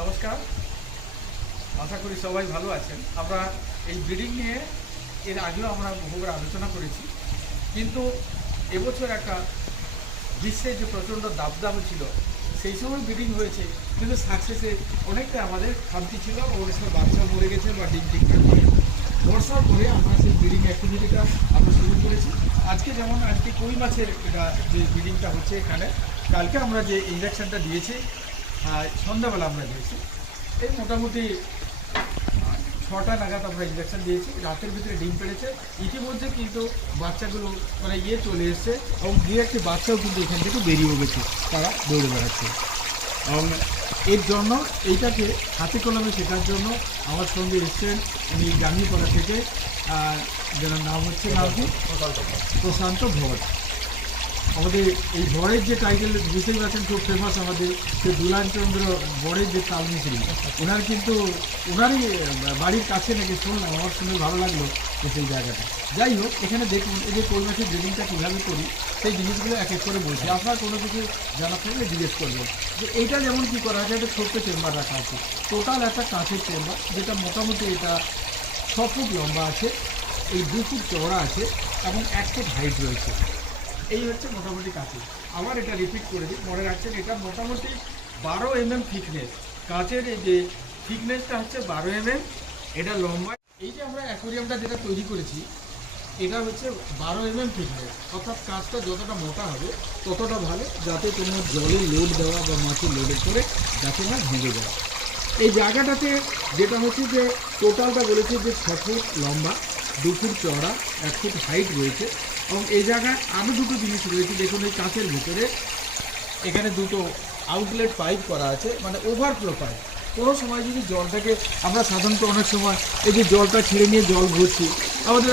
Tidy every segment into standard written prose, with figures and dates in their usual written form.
নমস্কার, আশা করি সবাই ভালো আছেন। আমরা এই ব্রিডিং নিয়ে এর আগেও আমরা বহুবার আলোচনা করেছি, কিন্তু এবছর একটা বিশ্বে যে প্রচণ্ড দাবদাহ ছিল, সেই সময় ব্রিডিং হয়েছে, কিন্তু সাকসেসে অনেকটা আমাদের খামতি ছিল। অনেক সময় বাচ্চা মরে গেছে বা ডিম ঠিকঠাক করে বর্ষার পরে আমরা সেই ব্রিডিং অ্যাক্টিভিটিটা আমরা শুরু করেছি। আজকে কই মাছের এটা যে ব্রিডিংটা হচ্ছে এখানে, কালকে আমরা যে ইঞ্জেকশনটা দিয়েছি সন্ধ্যাবেলা আমরা দিয়েছি, এই মোটামুটি 6টা নাগাদ আমরা ইঞ্জেকশন দিয়েছি। রাতের ভিতরে ডিম পেড়েছে ইতিমধ্যে, কিন্তু বাচ্চাগুলো মানে চলে এসছে এবং দু একটি বাচ্চাও কিন্তু এখান থেকে বেরিয়েও গেছে, তারা দৌড়ে বেড়াচ্ছে। এবং এর জন্য এইটাকে হাতে কলমে শেখার জন্য আমার সঙ্গে এসছেন উনি গাঙ্গিপাড়া থেকে, যার নাম হচ্ছে প্রশান্ত ভট। আমাদের এই ভরের যে টাইটেল বুঝতেই পারছেন, খুব ফেমাস আমাদের সে দুলানচন্দ্র ভরের যে তালমিস্ত্রি, ওনারই বাড়ির কাছে নাকি শুনলাম, আমার শুনে ভালো লাগলো তো সেই জায়গাটা। যাই হোক, এখানে দেখুন এই যে কই মাছের ব্রিডিংটা কীভাবে করি সেই জিনিসগুলো এক এক করে বলছি। আপনার কোনো কিছু জানার থাকলে জিজ্ঞেস করবেন। যে এইটা যেমন কী করা আছে, একটা ছোট্ট চেম্বার রাখা আছে, টোটাল একটা কাঁচের চেম্বার, যেটা মোটামুটি এটা 6 ফুট লম্বা আছে, এই 2 ফুট চওড়া আছে এবং 1 ফুট হাইট রয়েছে। এই হচ্ছে মোটামুটি কাঁচি। আবার এটা রিপিট করে দিই, মনে রাখছেন এটা মোটামুটি 12 mm থিকনেস। কাঁচের এই যে থিকনেসটা হচ্ছে 12 mm, এটা লম্বা। এই যে আমরা অ্যাকোরিয়ামটা যেটা তৈরি করেছি, এটা হচ্ছে 12 mm থিকনেস, অর্থাৎ কাঁচটা যতটা মোটা হবে ততটা ভালো, যাতে তোমার জলে লোড দেওয়া বা মাছে লোডের করে যাতে না ভেঙে যায়। এই জায়গাটাতে যেটা হচ্ছে যে টোটালটা বলেছে যে 6 ফুট লম্বা, 2 ফুট চওড়া, 1 ফুট হাইট রয়েছে। এবং এই জায়গায় আরও দুটো জিনিস রয়েছে। দেখুন এই কাঁচের ভিতরে এখানে দুটো আউটলেট পাইপ করা আছে, মানে ওভারফ্লো পাইপ। কোনো সময় যদি জলটাকে আমরা সাধারণত অনেক সময় এই যে জলটা ছেড়ে নিয়ে জল ভরছি, আমাদের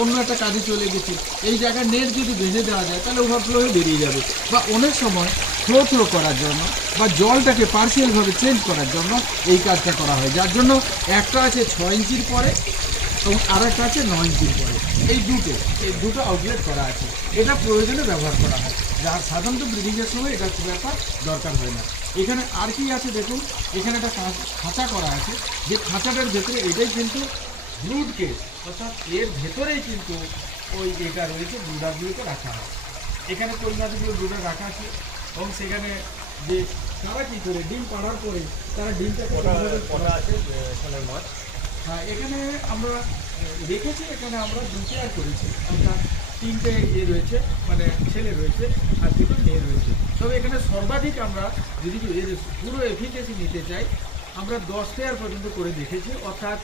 অন্য একটা কাজে চলে গেছি, এই জায়গায় নেট যদি বেঁধে দেওয়া যায় তাহলে ওভারফ্লো হয়ে বেরিয়ে যাবে। বা অনেক সময় ফ্লো করার জন্য বা জলটাকে পার্সিয়ালভাবে চেঞ্জ করার জন্য এই কাজটা করা হয়, যার জন্য একটা আছে 6 ইঞ্চির পরে এবং আর একটা আছে 9 ইঞ্চির পরে। এই দুটো আউটলেট করা আছে, এটা প্রয়োজনে ব্যবহার করা হয়, যার সাধারণত ব্রিডিংয়ের সময় এটা খুব একটা দরকার হয় না। এখানে আর কি আছে দেখুন, এখানে একটা খাঁচা করা আছে, যে খাঁচাটার ভেতরে এটাই কিন্তু ব্রুড কেস, অর্থাৎ এর ভেতরেই কিন্তু ওই এটা রয়েছে, ব্রুডারগুলোকে রাখা হয়। এখানে কই মাছগুলো ব্রুডার রাখা আছে এবং সেখানে যে তারা কী করে ডিম পাড়ার পরে তারা ডিমটাকে আছে মাছ। হ্যাঁ, এখানে আমরা রেখেছি, এখানে আমরা 2 পেয়ার করেছি। আমরা 3টে রয়েছে, মানে ছেলে রয়েছে আর 2টো মেয়ে রয়েছে। তবে এখানে সর্বাধিক আমরা যদি এর পুরো এফিকেসি নিতে চাই, আমরা 10 পেয়ার পর্যন্ত করে দেখেছি, অর্থাৎ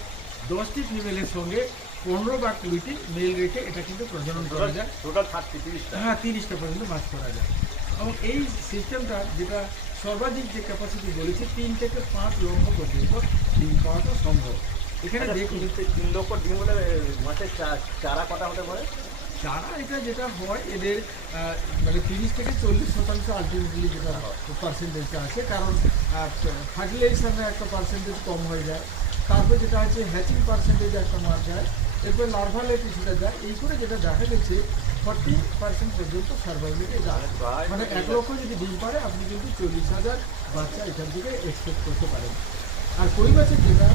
10টি ফিমেলের সঙ্গে 15 বা 20টি মেল রেখে এটা কিন্তু প্রজনন করা যায়। টোটাল 30টা, হ্যাঁ 30টা পর্যন্ত মাছ করা যায়। এবং এই সিস্টেমটা যেটা সর্বাধিক যে ক্যাপাসিটি বলেছি, 3 থেকে 5 লক্ষ পর্যন্ত ডিম পাওয়াটা সম্ভব। এখানে দেখুন 3 লক্ষ ডিম হলে মাছের চারা কটা হতে পারে? চারা এটা যেটা হয় এদের মানে 30 থেকে 40% আলটিমেটলি যেটা পার্সেন্টেজটা আছে, কারণ ফার্টিলাইজেশনের একটা পার্সেন্টেজ কম হয়ে যায়, তারপর যেটা হচ্ছে হ্যাচিং পার্সেন্টেজ একটা মার যায়, এরপর লার্ভালে কিছুটা যায়, এই করে যেটা দেখা গেছে 40% পর্যন্ত সার্ভাইভিলিটি যায়। মানে 1 লক্ষ যদি ডিম পারে আপনি কিন্তু 40,000 বাচ্চা এখান থেকে এক্সপেক্ট করতে পারেন। আর কই মাছের যেটা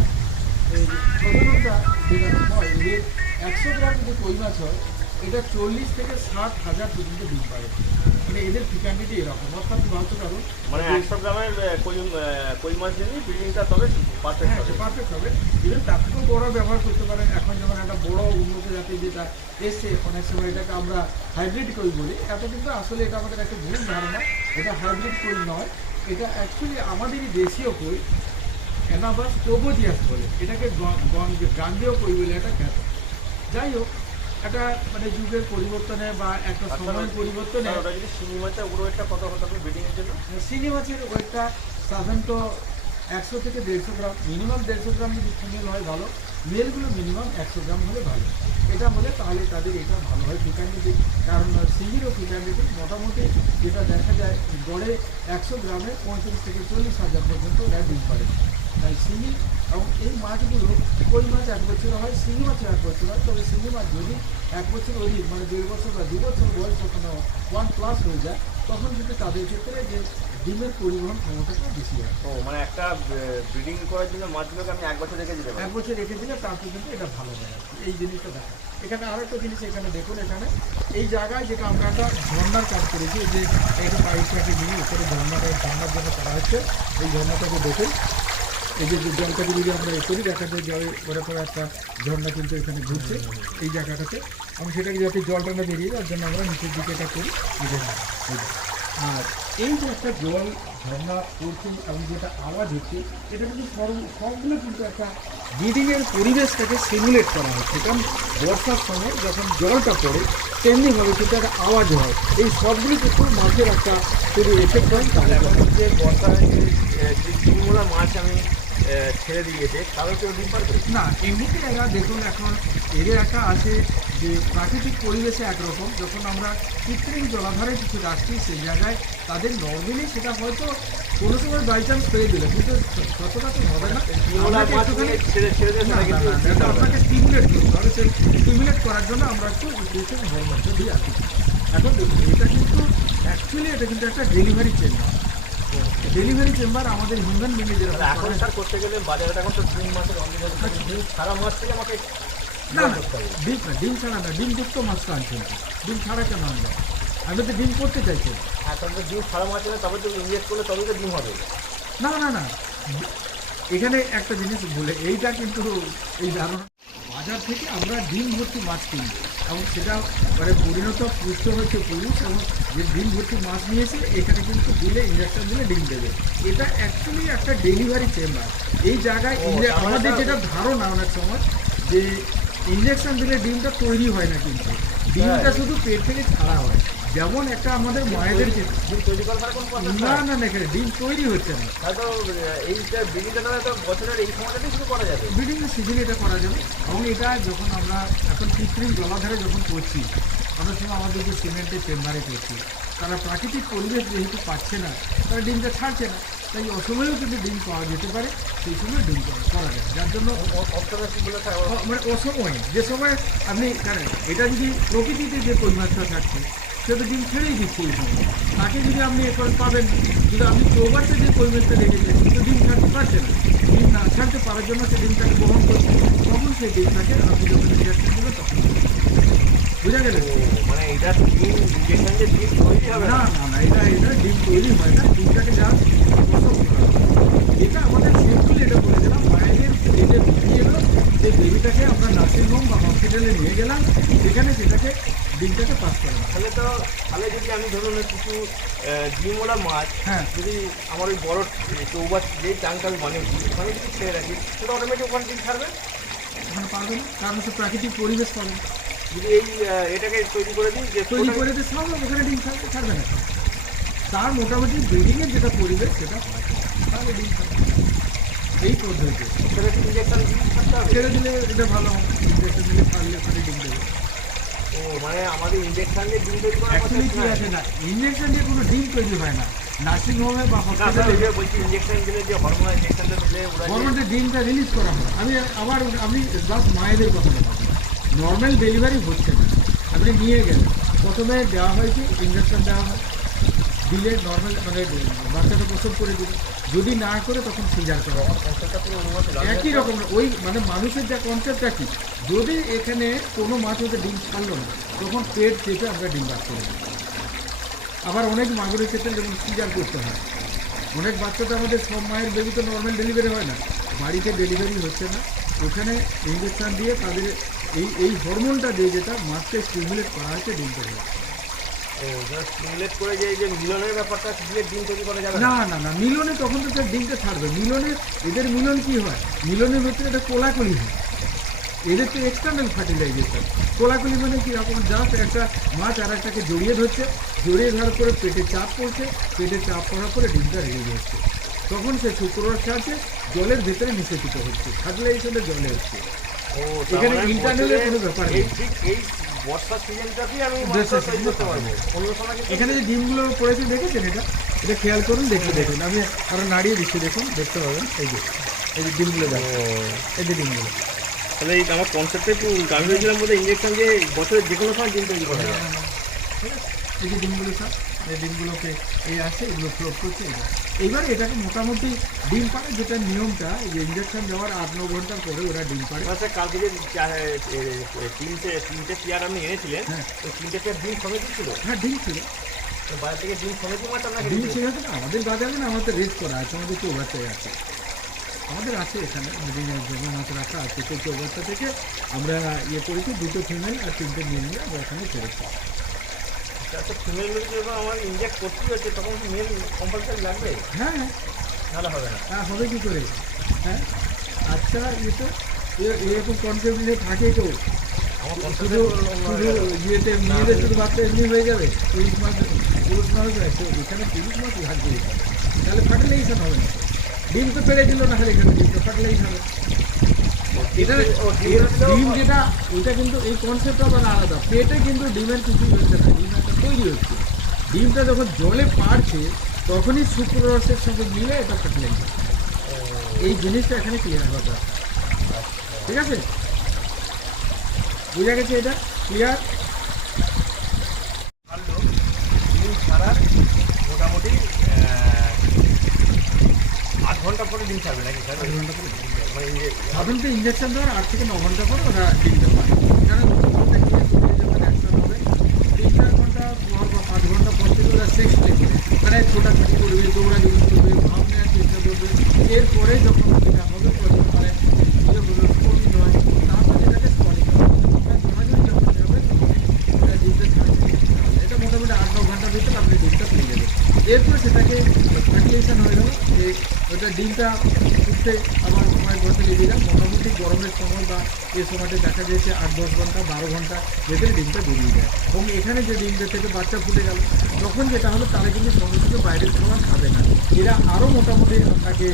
এই প্রজননটা যেটা হয়, এদের 100 গ্রাম যদি কই মাছ হয়, এটা 40 থেকে 60,000 পর্যন্ত ডিম পারে। মানে এদের ফিকান্ডিটি এরকম, অর্থাৎ ভাবতে পারুন মানে 100 গ্রামের কই মাছ যদি ব্রিডিংটা তবে পারফেক্ট হবে। ইভেন তার থেকেও বড় ব্যবহার করতে পারেন। এখন যেমন একটা বড় উন্নত জাতির যেটা এসছে, অনেক সময় এটাকে আমরা হাইব্রিড কই বলি, এত কিন্তু আসলে এটা আমাদের একটা ভুল ধারণা, এটা হাইব্রিড কই নয়, এটা অ্যাকচুয়ালি আমাদেরই দেশীয় কই, অ্যানাবাস টোবোজিয়াস বলে, এটাকে গাঙ্গেয় কই বলে একটা খ্যাত। যাই হোক, একটা মানে যুগের পরিবর্তনে বা একটা সময়ের পরিবর্তনে শিঙি মাছের ওয়েটটা কত হতে হবে ব্রিডিংয়ের জন্য? শিঙি মাছের ওয়েটটা সাধারণত 100 থেকে 150 গ্রাম, মিনিমাম 150 গ্রাম যদি ফিমেল হয় ভালো, মেলগুলো মিনিমাম 100 গ্রাম হলে ভালো। এটা হলে তাহলে তাদের এটা ভালো হয় ফিকান্ডিটি, কারণ শিঙিরও ফিকান্ডিটি মোটামুটি যেটা দেখা যায় গড়ে 100 গ্রামে 35 থেকে 40,000 পর্যন্ত ওরা ডিম পারে। তাই শিঙি এবং এই মাছগুলো, কই মাছ 1 বছর হয়, শিঙি মাছের 1 বছর হয়। তবে শিঙি মাছ যদি 1 বছর অধিক, মানে 1.5 বছর বা 2 বছর বয়স যখন 1+ হয়ে যায়, তখন কিন্তু তাদের ক্ষেত্রে যে ডিমের পরিবহন ক্ষমতাটা বেশি হয়। ও মানে একটা ব্রিডিং করার জন্য মাছগুলোকে আমি 1 বছর রেখে দিতে পারি? 1 বছর রেখে দিলে তারপর কিন্তু এটা ভালো হয় আর কি। এই জিনিসটা দেখা এখানে আরও একটা জিনিস এখানে দেখুন, এখানে এই জায়গায় যেটা আমরা একটা ঝর্ণার কাজ করেছি, এই যে একটু পাইপটাকে নিয়ে উপরে ঝর্ণার জন্য করা হচ্ছে। এই ঝর্ণাটাকে দেখুন, এই যে জলটাকে যদি আমরা এ করি দেখা যায় জলে পরে পরে একটা ঝর্ণা কিন্তু এখানে ঘুরছে এই জায়গাটাতে। আমি সেটাকে যাতে জলটা না বেরিয়ে যার জন্য আমরা নিচের দিকে এটা করি বুঝে নিই। আর এই যে একটা জল ঝর্ণা পড়ছে এবং যেটা আওয়াজ হচ্ছে, এটা কিন্তু সবগুলো কিন্তু একটা ব্রিডিংয়ের পরিবেশটাকে সিমুলেট করা হচ্ছে। কারণ বর্ষার সময় যখন জলটা পড়ে তেমনিভাবে কিন্তু একটা আওয়াজ হয়। এই সবগুলো কিন্তু মাছের একটা শুধু এফেক্ট হয়। তাহলে এখন যে বর্ষায় যে ডিমওয়ালা মাছ আমি ছেড়ে দিয়েছে তারও কেউ ডিম পারবে না? এমনিতে এরা দেখুন এখন এদের একটা আছে যে প্রাকৃতিক পরিবেশে একরকম, যখন আমরা কৃত্রিম জলাধারে কিছু রাখছি সেই জায়গায় তাদের নর্মালি সেটা হয়তো কোনো সময় বাই চান্স পেয়ে দিলে, কিন্তু ততটা তো হবে না। ডিমওয়ালা মাছ ছেড়ে দেয় না, সেটা না, কিন্তু না, এটা আপনাকে স্টিমুলেট করতে হবে। সেই স্টিমুলেট করার জন্য আমরা একটু ইনজেকশন হরমোনটা দিয়ে আসি। এখন দেখুন এটা কিন্তু অ্যাকচুয়ালি এটা কিন্তু একটা ডেলিভারি চেম্বার। ডেলিভারি চেম্বার আমাদের হিউম্যান বিংয়ে যেরকম এখন স্যার করতে গেলে বাজারে এখন তো ডিম মাছের অনেক ডিম সারা মাছ থেকে আমাকে না না ডিম ছাড়া না, ডিমযুক্ত মাছটা আনছেন, ডিম ছাড়া কেন আনবেন? আমি তো ডিম করতে চাইছি। হ্যাঁ তাহলে ডিম সারা মাছ এনে তবে তো ইনজেক্ট করলে তবে তো ডিম হবে। না না না, এখানে একটা জিনিস বলে এইটা কিন্তু এই ধারণা, বাজার থেকে আমরা ডিম ভর্তি মাছ কিনি এবং সেটা মানে পরিণত পুষ্ট হচ্ছে পুরুষ, এবং যে ডিম ভর্তি মাছ নিয়েছে এখানে কিন্তু দিলে ইঞ্জেকশন দিলে ডিম দেবে। এটা অ্যাকচুয়ালি একটা ডেলিভারি চেম্বার। এই জায়গায় আমাদের যেটা ধারণা অনেক সময় যে ইঞ্জেকশন দিলে ডিমটা তৈরি হয় না, কিন্তু ডিমটা শুধু পেট থেকে ছাড়া হয়। যেমন একটা আমাদের মায়েদের ডিম তৈরি করার কোনো পদ্ধতি না না না, এখানে ডিম তৈরি হচ্ছে না। হয়তো এইটা ব্রিডিংটা তো বছরের এই সময়টাতেই শুরু করা যাবে। ব্রিডিং সিজনে এটা করা যাবে, এবং এটা যখন আমরা এখন কৃত্রিম জলাধারে যখন করছি, অনেক সময় আমাদের যে সিমেন্টের চেম্বারে করছি, তারা প্রাকৃতিক পরিবেশ যেহেতু পাচ্ছে না, তারা ডিমটা ছাড়ছে না, তাই অসময়েও কিন্তু ডিম পাওয়া যেতে পারে, সেই সময় ডিম করা যায়। যার জন্য মানে অসময়ে যে সময় আপনি জানেন, এটা যদি প্রকৃতিতে যে পরিমাণটা থাকছে সে তো ডিম ছেড়েই দিচ্ছে এই সময়, তাকে যদি আপনি এখন পাবেন, যদি আপনি চৌবাচ্চা যে পরিবেশটা রেখেছেন কিন্তু ডিম ছাড়তে পারছে না, ডিম না ছাড়তে পারার জন্য সে ডিমটাকে বহন করছে, তখন সেই ডিমটাকে আপনি যখন ইঞ্জেকশন দেবেন তখন বুঝা গেল। মানে এটা ডিম ইঞ্জেকশন যে ডিম তৈরি হবে না না না, এটা ডিম তৈরি হয় না, ডিমটাকে যা প্রসব করা হয়। এটা আমাদের সিম্পলি এটা বলেছিলাম, মায়েদের পেটে ঢুকিয়ে এলো, সেই বেবিটাকে আমরা নার্সিংহোম বা হসপিটালে নিয়ে গেলাম, সেখানে সেটাকে ডিমটাকে পাস করা হয়। তাহলে যদি আমি ধরুন কিছু ডিমওয়ালা মাছ, হ্যাঁ, যদি আমার ওই বড় চৌবাচ যে ট্যাঙ্ক আমি বানিয়েছি ওখানে যদি ছেড়ে রাখি সেটা অটোমেটিক ওখানে ডিম ছাড়বে? ওখানে পারবে না, কারণ হচ্ছে প্রাকৃতিক পরিবেশ পাবে না। যদি এই এটাকে তৈরি করে দিই যে তৈরি করে দিয়ে সব ওখানে ডিম ছাড়বে না, তার মোটামুটি ব্রিডিংয়ের যেটা পরিবেশ সেটা হয়, তাহলে ডিম ছাড়বে। এই পদ্ধতি সেটা ইঞ্জেকশন দিয়ে ছাড়তে হবে। ছেড়ে দিলে এটা ভালো হবে, ইঞ্জেকশন দিলে ছাড়লে ওখানে ডিম দেবে। ও মানে আমাদের ইঞ্জেকশন দিয়ে ডিম তৈরি করা অ্যাকচুয়ালি কি আছে না, ইঞ্জেকশন দিয়ে কোনো ডিম তৈরি হয় না। নার্সিংহোমে বা হসপিটালে বলছি ইঞ্জেকশন দিলে যে হরমোন ইঞ্জেকশনটা দিলে ওরা গভর্নমেন্টের ডিমটা রিলিজ করা হয়। আপনি জাস্ট মায়েদের কথা বলছি, নর্মাল ডেলিভারি হচ্ছে না, আপনি নিয়ে গেলেন, প্রথমে দেওয়া হয়েছে ইঞ্জেকশন দেওয়া হয়, দিলে নর্মাল মানে বাচ্চাটা প্রসব করে দিল, যদি না করে তখন সিজার করা হয়। কনসেপ্টটা পুরো অনুমতি একই রকম ওই মানে মানুষের যা কনসেপ্টটা কি, যদি এখানে কোনো মাছ হতে ডিম ছাড়লো না তখন পেট চেপে আমরা ডিম বার করে দিই। আবার অনেক মাগুরের ক্ষেত্রে যেমন সিজার করতে হয়, অনেক বাচ্চা তো আমাদের সব মায়ের বেবি তো নর্মাল ডেলিভারি হয় না, বাড়িতে ডেলিভারি হচ্ছে না, ওখানে ইঞ্জেকশন দিয়ে তাদের এই হরমোনটা দিয়ে যেটা মাছকে স্টিমুলেট করা হচ্ছে ডিমটা হয়। ও জাস্ট স্টিমুলেট করে যে মিলনের ব্যাপারটা দিয়ে ডিম তৈরি করা যাবে না না না, মিলনে তখন তো তার ডিমটা ছাড়বে। মিলনে এদের মিলন কি হয়, মিলনের ভিতরে এটা কোলাকুলি হয়, এদের তো এক্সটার্নাল ফার্টিলাইজেশন। কোলাকুলি মানে কি, এখন জাস্ট একটা মাছ আর একটাকে জড়িয়ে ধরছে, জড়িয়ে ধরার পরে পেটে চাপ পড়ছে, পেটে চাপ পড়ার পরে ডিমটা রেগে যাচ্ছে, তখন সে শুক্রবার ছাড়ছে, জলের ভেতরে নিষেচিত হচ্ছে, ফার্টিলাইজেশনে জলে হচ্ছে। ও এখানে ইন্টারনালের কোনো ব্যাপার নেই। এই বর্ষার সিজনটাতেই আমি মাছটা তৈরি করতে পারবো, অন্য সময় কিন্তু এখানে যে ডিমগুলো পড়েছে দেখেছেন, এটা খেয়াল করুন, দেখুন, আমি আরো নাড়িয়ে দিচ্ছি, দেখুন, দেখতে পাবেন, এই যে ডিমগুলো দেখো, এই যে ডিমগুলো। তাহলে এই আমার কনসেপ্টে একটু আমি ভেবেছিলাম বোধহয় ইঞ্জেকশন দিয়ে বছরের যে কোনো সময় ডিম তৈরি করা যায়। ঠিক আছে, এই যে ডিমগুলো সব এই ডিমগুলোকে এই আসে এগুলো ফ্লোট করছে এইবার এটাকে মোটামুটি ডিম পাড়ে যেটা নিয়মটা যে ইঞ্জেকশন দেওয়ার 8-9 ঘন্টার পরে ওরা ডিম পাড়ে। আচ্ছা, কালকে যে তিনটে পেয়ার আপনি এনেছিলেন, হ্যাঁ। তো তিনটে পেয়ার ডিম সমেত ছিল? হ্যাঁ ডিম ছিল, তো বাইরে থেকে ডিম সমেত মাছ আপনাকে ডিম দিতে ছিল না আমাদের বাজারে না, আমাদের রেস করা আছে, আমাদের চৌবাচ্চায় আছে, আমাদের আছে এখানে ডিমের জন্য মাছ রাখা আছে। সেই চৌবাচ্চা থেকে আমরা ইয়ে করেছি, 2টো ফিমেল আর 3টে মেল নিয়ে আমরা এখানে ছেড়েছি। আচ্ছা, ফিমেল মিল যখন আমার ইনজেক্ট করতেই হচ্ছে তখন কি মেল কম্পালসারি লাগবে? হ্যাঁ হ্যাঁ নাহলে হবে না? হ্যাঁ হবে কী করে? হ্যাঁ আচ্ছা ইয়েতে এরকম কনসেপ্ট নিয়ে থাকে কেউ? আমার শুধু শুধু ইয়েতে মেয়েদের শুধু বাচ্চা এমনি হয়ে যাবে? পুরুষ মাছ নয় তো, এখানে পুরুষ মাছ লাগবে এখানে, তাহলে ফার্টিলাইজেশন হবে না। ডিম তো পেড়ে দিল না, হলে এখানে ডিম তো ফার্টিলাইজ হবে। এটা ডিম যেটা ওইটা কিন্তু এই কনসেপ্টটা আবার আলাদা। পেটে কিন্তু ডিমের কিছুই হচ্ছে না, ডিম একটা তৈরি হচ্ছে। ডিমটা যখন জলে পাড়ছে তখনই শুক্ররসের সঙ্গে মিলে এটা ফার্টিলাইজ। এই জিনিসটা এখানে ক্লিয়ার হতে হবে, ঠিক আছে? বোঝা গেছে এটা ক্লিয়ার? ডিম ছাড়ার মোটামুটি 8 ঘন্টা পরে ডিম ছাড়বে নাকি স্যার? 8 ঘন্টা পরে মানে সাধারণত ইঞ্জেকশন দেওয়ার 8 থেকে 9 ঘন্টা পরে ওরা ডিমটা পায়। কারণ যখন অ্যাকশন হবে 3-4 ঘন্টা পর বা 5 ঘন্টা পর থেকে ওরা সেক্স করবে, মানে ছোটাছুটি করবে, দৌড়াদৌড়ি করবে, ভাব নেওয়ার চেষ্টা করবে। এরপরে যখন যেটা হবে তখন মানে স্পটিং হয়, তারপর যেটাকে স্পটিং হবে, দৌড়াদৌড়ি যখন যাবে তখন ডিমটা ছাড়বে। এটা মোটামুটি 8-9 ঘন্টার ভিতরে আপনি ডিমটা পেয়ে যাবেন। এরপরে সেটাকে ফার্টিলাইজেশন হয়ে গেল। ওটা ডিমটা উঠতে আবার সময় ঘন্টা লেগে যায়। মোটামুটি গরমের সময় বা এই সময়টা দেখা যাচ্ছে 8-10 ঘন্টা 12 ঘন্টা ভেতরে ডিমটা বেরিয়ে যায়। এবং এখানে যে ডিমটা থেকে বাচ্চা ফুটে গেল তখন যেটা হলো তারা কিন্তু সঙ্গে সঙ্গে বাইরের খাবার খাবে না। এরা আরও মোটামুটি আপনাকে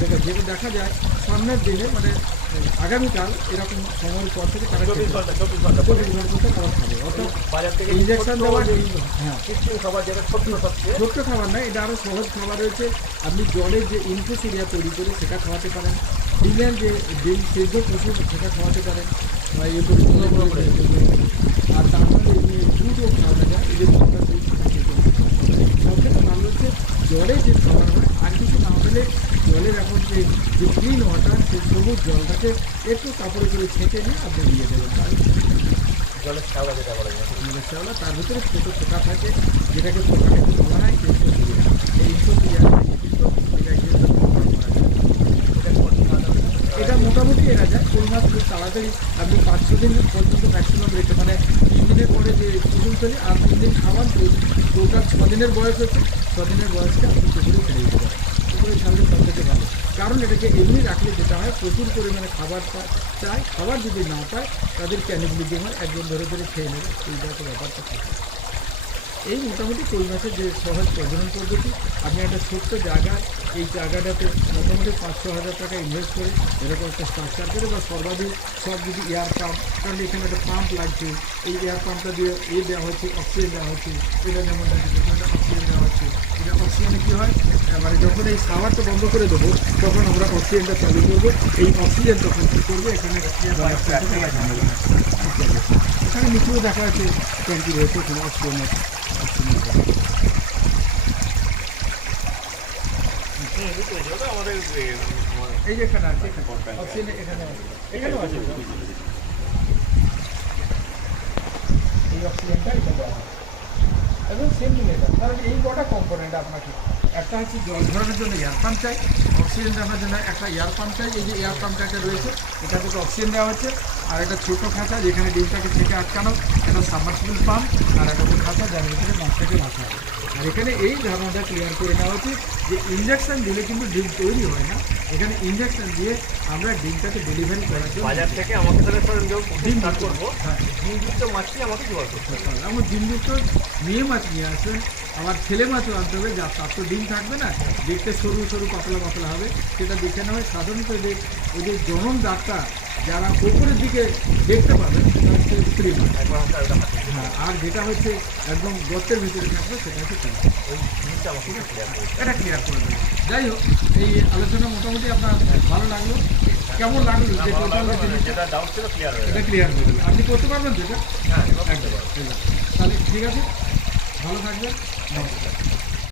যেটা দেখা যায় সামনের দিনে মানে আগামীকাল এরকম সময়ের পর থেকে তারা 24 ঘন্টা খাবার খাবে। অর্থাৎ বাজার থেকে ইঞ্জেকশন দেওয়া হ্যাঁ কৃত্রিম খাবার যেটা ছোট্ট সবচেয়ে ছোট্ট খাবার নয়, এটা আরও সহজ খাবার রয়েছে। আপনি জলের যে ইনফোসিরিয়া তৈরি করে সেটা খাওয়াতে পারেন, ডিমের যে ডিম সেদ্ধ কুসুম সেটা খাওয়াতে পারেন, বা ইয়ে করে আর তার সঙ্গে দুধও খাওয়ানো যায়। এই যে দুধটা সবথেকে ভালো হচ্ছে জলে যে খাবার হয়, আর কিছু না হলে জলের এখন যে ক্লিন ওয়াটার সেই সবুজ জলটাকে একটু কাপড়ে করে ছেঁকে নিয়ে আপনি দিয়ে দেবেন। জলের শ্যাওলা যেটা বলা যায়, শ্যাওলা তার ভিতরে ছোটো পোকা থাকে যেটাকে পোকাকে বলা হয় ইনফোসিরিয়া। এই ইনফোসিরিয়া এটা মোটামুটি এরা যায়। কোন মাছ খুব তাড়াতাড়ি আপনি 5-6 দিন পর্যন্ত ম্যাক্সিমাম রেখে মানে 3 দিনের পরে যে কুসুম চলে আর 3 দিন খাওয়ান, তো ওটা 6 দিনের বয়স হচ্ছে, 6 দিনের বয়সকে আপনি পুকুরে ছেড়ে দিতে পারেন। পুকুরে ছাড়লে সব থেকে ভালো, কারণ এটাকে এমনি রাখলে যেটা হয় প্রচুর পরিমাণে খাবার চায়, খাবার যদি না পায় তাদের ক্যানিবিলিটি হয়, একজন ধরে ধরে খেয়ে নেবে, এইটা একটা ব্যাপারটা থাকে। এই মোটামুটি কই মাছের যে সহজ প্রজনন পদ্ধতি। আপনি একটা ছোট্ট জায়গা, এই জায়গাটাতে মোটামুটি 500 হাজার টাকা ইনভেস্ট করে এরকম একটা স্ট্রাকচার করে বা সর্বাধিক সব যদি এয়ার পাম্প, কারণ এখানে একটা পাম্প লাগছে, এই এয়ার পাম্পটা দিয়ে দেওয়া হচ্ছে, অক্সিজেন দেওয়া হচ্ছে, এটা যেমন একটা অক্সিজেন দেওয়া হচ্ছে। এটা অক্সিজেনে কী হয়, মানে যখন এই শাওয়ারটা বন্ধ করে দেবো তখন আমরা অক্সিজেনটা চালু করবো। এই অক্সিজেন তখন কী করবে, এখানে এখানে নিচেও দেখা যাচ্ছে ট্যাঙ্কি রয়েছে, এখানে অক্সিজেন আমাদের এই যে এখানে আছে, অক্সিজেন এখানেও আছে। এই অক্সিজেনটা এখানে একদম সেম এটা, কারণ এই কটা কম্পোনেন্ট আপনাকে একটা হচ্ছে জল ঝরানোর জন্য এয়ার পাম্প চাই, অক্সিজেন দেওয়ার জন্য একটা এয়ার পাম্প চাই। এই যে এয়ার পাম্পটা একটা রয়েছে, এটা থেকে অক্সিজেন দেওয়া হচ্ছে। আর একটা ছোটো খাঁচা যেখানে ডিমটাকে থেকে আটকানো, একটা সাবমার্সিবল পাম্প, আর একটা খাঁচা যার ভিতরে মাছটাকে রাখা হয়। আর এখানে এই ধারণাটা ক্লিয়ার করে নেওয়া উচিত যে ইঞ্জেকশন দিলে কিন্তু ডিম তৈরি হয় না, এখানে ইঞ্জেকশন দিয়ে আমরা ডিমটাকে ডেলিভারি করার জন্য বাজার থেকে আমাকে তাহলে ডিম কাট করবো, হ্যাঁ ডিমযুক্ত মাছই আমাকে জোগাড় করতে হবে। আমার ডিমযুক্ত মেয়ে মাছ নিয়ে আসবেন, আমার ছেলে মাছও আনতে হবে, যা তার তো ডিম থাকবে না, দেখতে সরু সরু পাতলা পাতলা হবে, সেটা দেখে নেওয়া হয়। সাধারণত ওই যে জনম দাগটা যারা ওপরের দিকে দেখতে পাবেন সেটা হচ্ছে স্ত্রী মাছ, হ্যাঁ, আর যেটা হচ্ছে একদম গর্তের ভিতরে থাকবে সেটা হচ্ছে স্ত্রী। ওই জিনিসটা আমাকে এটা ক্লিয়ার করে দেবে। যাই হোক, এই আলোচনা মোটামুটি আপনার ভালো লাগলো, কেমন লাগলো? যেটা ডাউট ছিল ক্লিয়ার হয়ে এটা ক্লিয়ার হয়ে গেল, আপনি করতে পারবেন যেটা? হ্যাঁ, একদম, তাহলে ঠিক আছে। ভালো থাকবেন, নমস্কার।